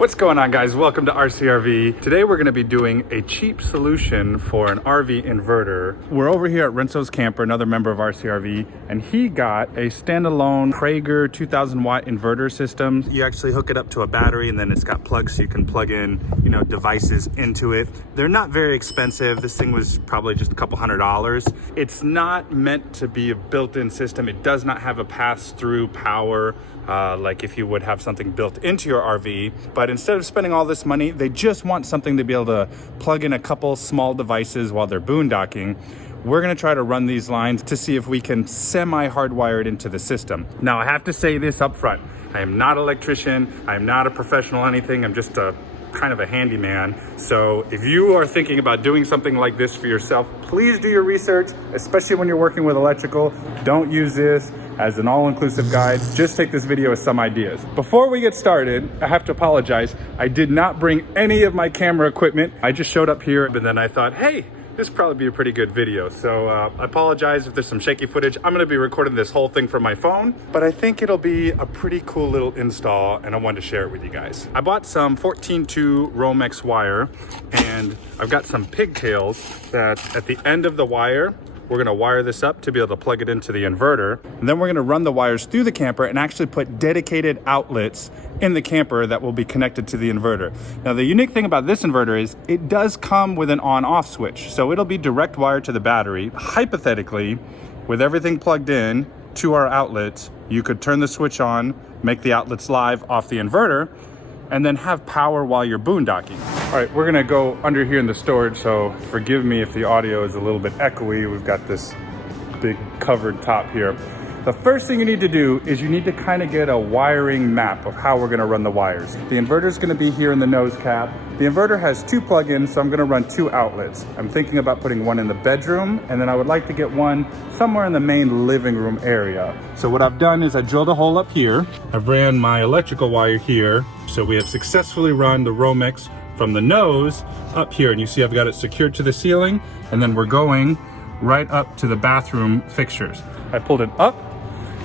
What's going on, guys? Welcome to RCRV. Today we're going to be doing a cheap solution for an RV inverter. We're over here at Renzo's Camper, another member of RCRV, and he got a standalone Krieger 2000 watt inverter system. You actually hook it up to a battery and then it's got plugs so you can plug in, devices into it. They're not very expensive. This thing was probably just a couple $100. It's not meant to be a built-in system. It does not have a pass-through power like if you would have something built into your RV. But instead of spending all this money, they just want something to be able to plug in a couple small devices while they're boondocking. We're gonna try to run these lines to see if we can semi-hardwire it into the system. Now, I have to say this up front. I am not an electrician. I am not a professional anything. I'm just a kind of a handyman. So if you are thinking about doing something like this for yourself, please do your research, especially when you're working with electrical. Don't use this as an all-inclusive guide. Just take this video as some ideas. Before we get started, I have to apologize. I did not bring any of my camera equipment. I just showed up here, but then I thought, hey, this would probably be a pretty good video. So I apologize if there's some shaky footage. I'm gonna be recording this whole thing from my phone, but I think it'll be a pretty cool little install and I wanted to share it with you guys. I bought some 14-2 Romex wire and I've got some pigtails that at the end of the wire, we're gonna wire this up to be able to plug it into the inverter. And then we're gonna run the wires through the camper and actually put dedicated outlets in the camper that will be connected to the inverter. Now, the unique thing about this inverter is it does come with an on-off switch. So it'll be direct wired to the battery. Hypothetically, with everything plugged in to our outlets, you could turn the switch on, make the outlets live off the inverter, and then have power while you're boondocking. All right, we're gonna go under here in the storage, so forgive me if the audio is a little bit echoey. We've got this big covered top here. The first thing you need to do is you need to kind of get a wiring map of how we're gonna run the wires. The inverter is gonna be here in the nose cap. The inverter has 2 plugins, so I'm gonna run 2 outlets. I'm thinking about putting one in the bedroom, and then I would like to get one somewhere in the main living room area. So what I've done is I drilled a hole up here. I've ran my electrical wire here. So we have successfully run the Romex from the nose up here, and you see I've got it secured to the ceiling, and then we're going right up to the bathroom fixtures. I pulled it up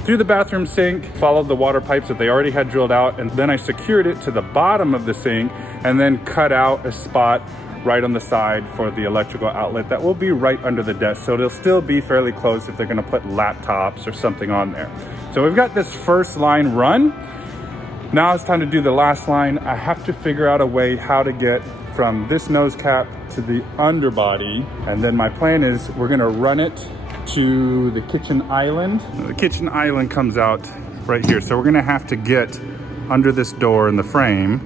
through the bathroom sink, followed the water pipes that they already had drilled out, and then I secured it to the bottom of the sink and then cut out a spot right on the side for the electrical outlet that will be right under the desk. So it'll still be fairly close if they're gonna put laptops or something on there. So we've got this first line run. Now it's time to do the last line. I have to figure out a way how to get from this nose cap to the underbody. And then my plan is we're gonna run it to the kitchen island. The kitchen island comes out right here. So we're gonna have to get under this door in the frame.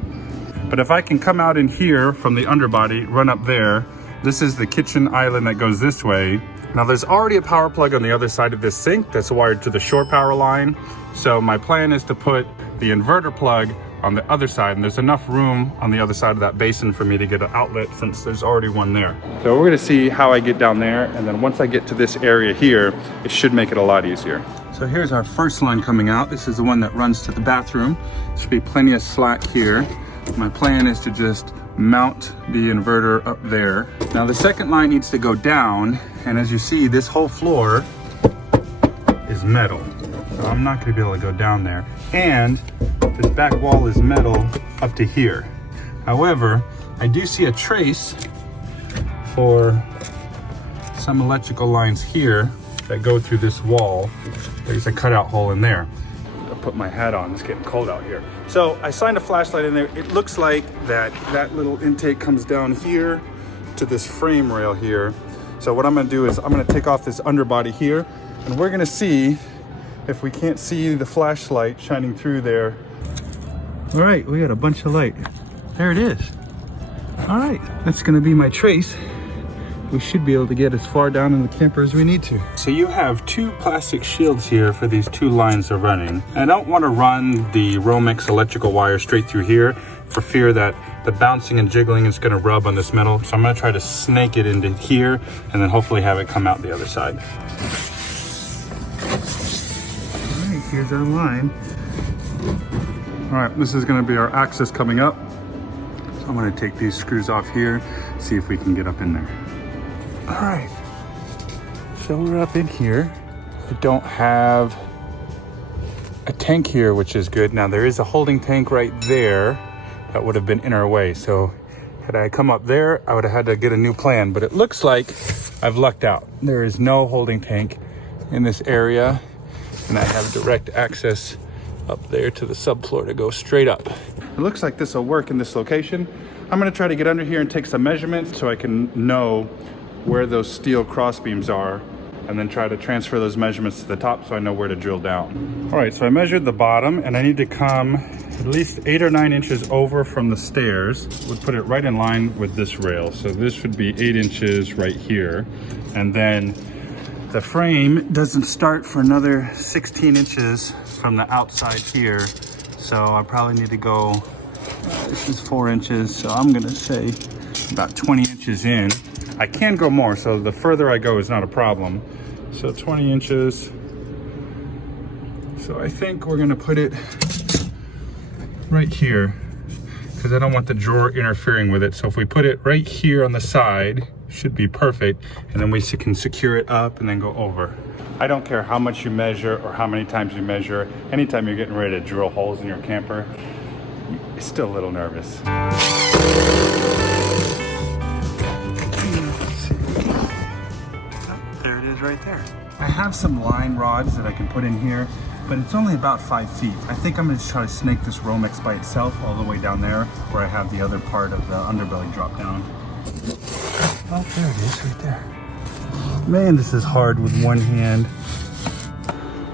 But if I can come out in here from the underbody, run up there, this is the kitchen island that goes this way. Now there's already a power plug on the other side of this sink that's wired to the shore power line. So my plan is to put the inverter plug on the other side, and there's enough room on the other side of that basin for me to get an outlet since there's already one there. So we're gonna see how I get down there, and then once I get to this area here, it should make it a lot easier. So here's our first line coming out. This is the one that runs to the bathroom. There should be plenty of slack here. My plan is to just mount the inverter up there. Now the second line needs to go down, and as you see, this whole floor is metal. So I'm not gonna be able to go down there. And this back wall is metal up to here. However, I do see a trace for some electrical lines here that go through this wall. There's a cutout hole in there. I'll put my hat on, it's getting cold out here. So I signed a flashlight in there. It looks like that little intake comes down here to this frame rail here. So what I'm gonna do is I'm gonna take off this underbody here, and we're gonna see if we can't see the flashlight shining through there. All right, we got a bunch of light. There it is. All right, that's gonna be my trace. We should be able to get as far down in the camper as we need to. So you have 2 plastic shields here for these 2 lines of running. I don't wanna run the Romex electrical wire straight through here for fear that the bouncing and jiggling is gonna rub on this metal. So I'm gonna try to snake it into here and then hopefully have it come out the other side. Here's our line. All right, this is gonna be our axis coming up. So I'm gonna take these screws off here, see if we can get up in there. All right, so we're up in here. I don't have a tank here, which is good. Now there is a holding tank right there, that would have been in our way. So had I come up there, I would have had to get a new plan, but it looks like I've lucked out. There is no holding tank in this area, and I have direct access up there to the subfloor to go straight up. It looks like this will work in this location. I'm gonna try to get under here and take some measurements so I can know where those steel cross beams are, and then try to transfer those measurements to the top so I know where to drill down. All right, so I measured the bottom, and I need to come at least 8 or 9 inches over from the stairs. Would put it right in line with this rail. So this would be 8 inches right here. And then the frame doesn't start for another 16 inches from the outside here. So I probably need to go, this is 4 inches. So I'm gonna say about 20 inches in. I can go more, so the further I go is not a problem. So 20 inches. So I think we're gonna put it right here because I don't want the drawer interfering with it. So if we put it right here on the side, should be perfect. And then we can secure it up and then go over. I don't care how much you measure or how many times you measure. Anytime you're getting ready to drill holes in your camper, you're still a little nervous. There it is right there. I have some line rods that I can put in here, but it's only about 5 feet. I think I'm gonna try to snake this Romex by itself all the way down there where I have the other part of the underbelly drop down. Oh, there it is right there. Man, this is hard with one hand.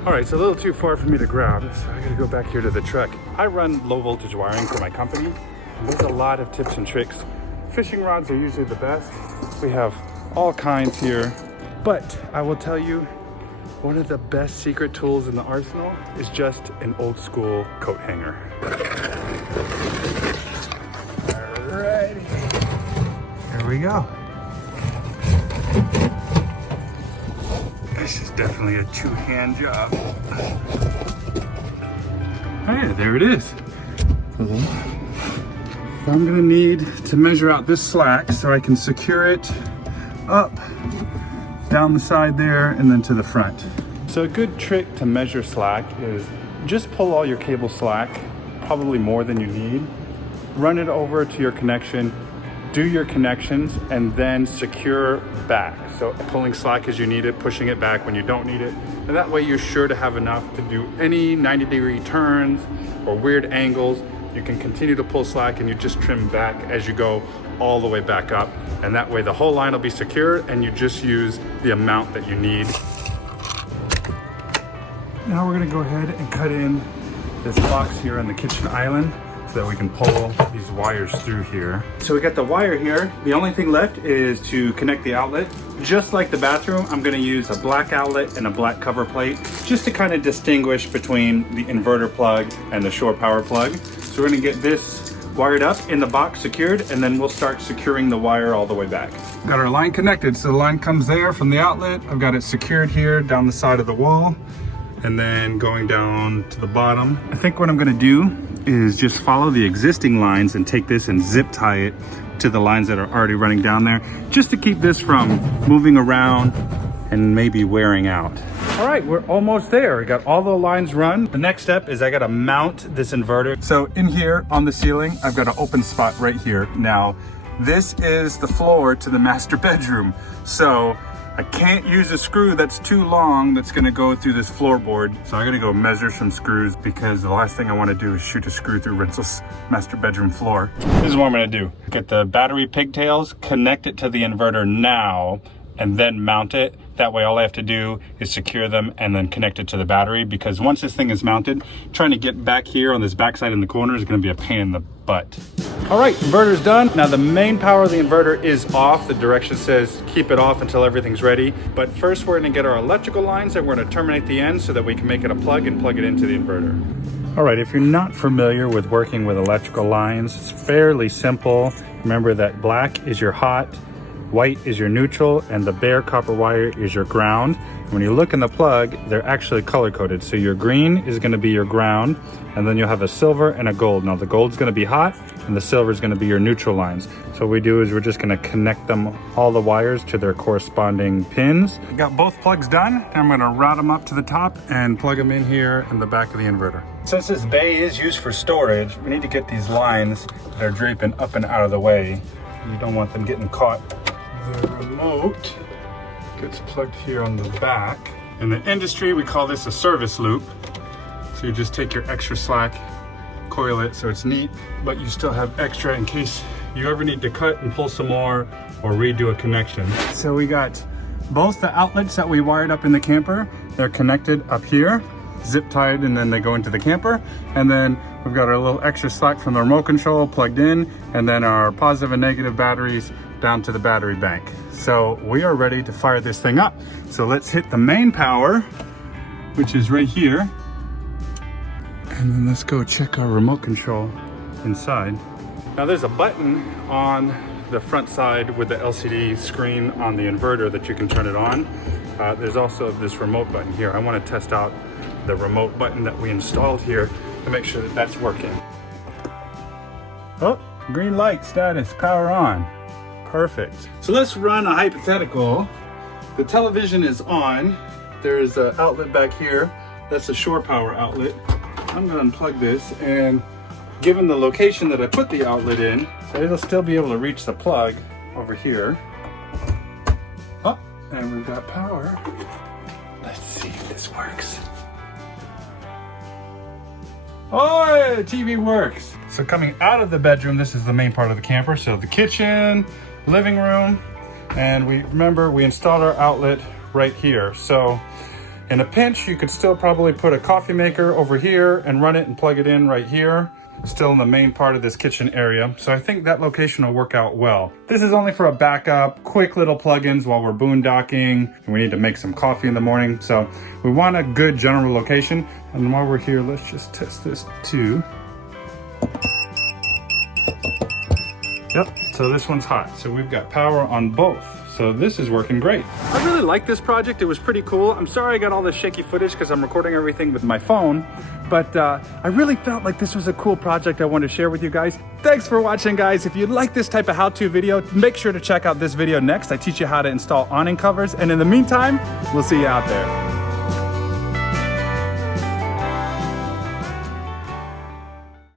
All right, it's a little too far for me to grab, so I gotta go back here to the truck. I run low voltage wiring for my company. There's a lot of tips and tricks. Fishing rods are usually the best. We have all kinds here, but I will tell you, one of the best secret tools in the arsenal is just an old school coat hanger. Alrighty, here we go. This is definitely a two-hand job. Hey, there it is. I'm gonna need to measure out this slack so I can secure it up, down the side there, and then to the front. So a good trick to measure slack is just pull all your cable slack, probably more than you need, run it over to your connection, do your connections, and then secure back. So pulling slack as you need it, pushing it back when you don't need it. And that way you're sure to have enough to do any 90-degree turns or weird angles. You can continue to pull slack and you just trim back as you go all the way back up. And that way the whole line will be secure and you just use the amount that you need. Now we're gonna go ahead and cut in this box here on the kitchen island so that we can pull these wires through here. So we got the wire here. The only thing left is to connect the outlet. Just like the bathroom, I'm gonna use a black outlet and a black cover plate just to kind of distinguish between the inverter plug and the shore power plug. So we're gonna get this wired up in the box secured, and then we'll start securing the wire all the way back. Got our line connected, so the line comes there from the outlet. I've got it secured here down the side of the wall, and then going down to the bottom. I think what I'm gonna do is just follow the existing lines and take this and zip tie it to the lines that are already running down there, just to keep this from moving around and maybe wearing out. All right, we're almost there. We got all the lines run. The next step is I gotta mount this inverter. So in here on the ceiling, I've got an open spot right here. Now, this is the floor to the master bedroom. So I can't use a screw that's too long that's gonna go through this floorboard. So I gotta go measure some screws because the last thing I wanna do is shoot a screw through Renzel's master bedroom floor. This is what I'm gonna do. Get the battery pigtails, connect it to the inverter now, and then mount it. That way all I have to do is secure them and then connect it to the battery, because once this thing is mounted, trying to get back here on this backside in the corner is gonna be a pain in the butt. All right, inverter's done. Now the main power of the inverter is off. The direction says keep it off until everything's ready. But first we're gonna get our electrical lines and we're gonna terminate the end so that we can make it a plug and plug it into the inverter. All right, if you're not familiar with working with electrical lines, it's fairly simple. Remember that black is your hot, white is your neutral, and the bare copper wire is your ground. When you look in the plug, they're actually color coded. So your green is gonna be your ground, and then you'll have a silver and a gold. Now the gold's gonna be hot, and the silver is gonna be your neutral lines. So what we do is we're just gonna connect them, all the wires, to their corresponding pins. Got both plugs done. I'm gonna route them up to the top and plug them in here in the back of the inverter. Since this bay is used for storage, we need to get these lines that are draping up and out of the way. You don't want them getting caught. The remote gets plugged here on the back. In the industry, we call this a service loop. So you just take your extra slack, coil it so it's neat, but you still have extra in case you ever need to cut and pull some more or redo a connection. So we got both the outlets that we wired up in the camper. They're connected up here, zip tied, and then they go into the camper. And then we've got our little extra slack from the remote control plugged in, and then our positive and negative batteries down to the battery bank. So we are ready to fire this thing up. So let's hit the main power, which is right here. And then let's go check our remote control inside. Now there's a button on the front side with the LCD screen on the inverter that you can turn it on. There's also this remote button here. I want to test out the remote button that we installed here to make sure that that's working. Oh, green light status, power on. Perfect. So let's run a hypothetical. The television is on. There's an outlet back here. That's a shore power outlet. I'm gonna unplug this, and given the location that I put the outlet in, so it'll still be able to reach the plug over here. Oh, and we've got power. Let's see if this works. Oh, the TV works. So coming out of the bedroom, this is the main part of the camper. So the kitchen, living room, and we installed our outlet right here. So in a pinch, you could still probably put a coffee maker over here and run it and plug it in right here, still in the main part of this kitchen area. So I think that location will work out well. This is only for a backup, quick little plugins while we're boondocking and we need to make some coffee in the morning. So we want a good general location. And while we're here, let's just test this too. Yep, so this one's hot. So we've got power on both. So this is working great. I really like this project. It was pretty cool. I'm sorry I got all this shaky footage because I'm recording everything with my phone, but I really felt like this was a cool project I wanted to share with you guys. Thanks for watching, guys. If you like this type of how-to video, make sure to check out this video next. I teach you how to install awning covers, and in the meantime, we'll see you out there.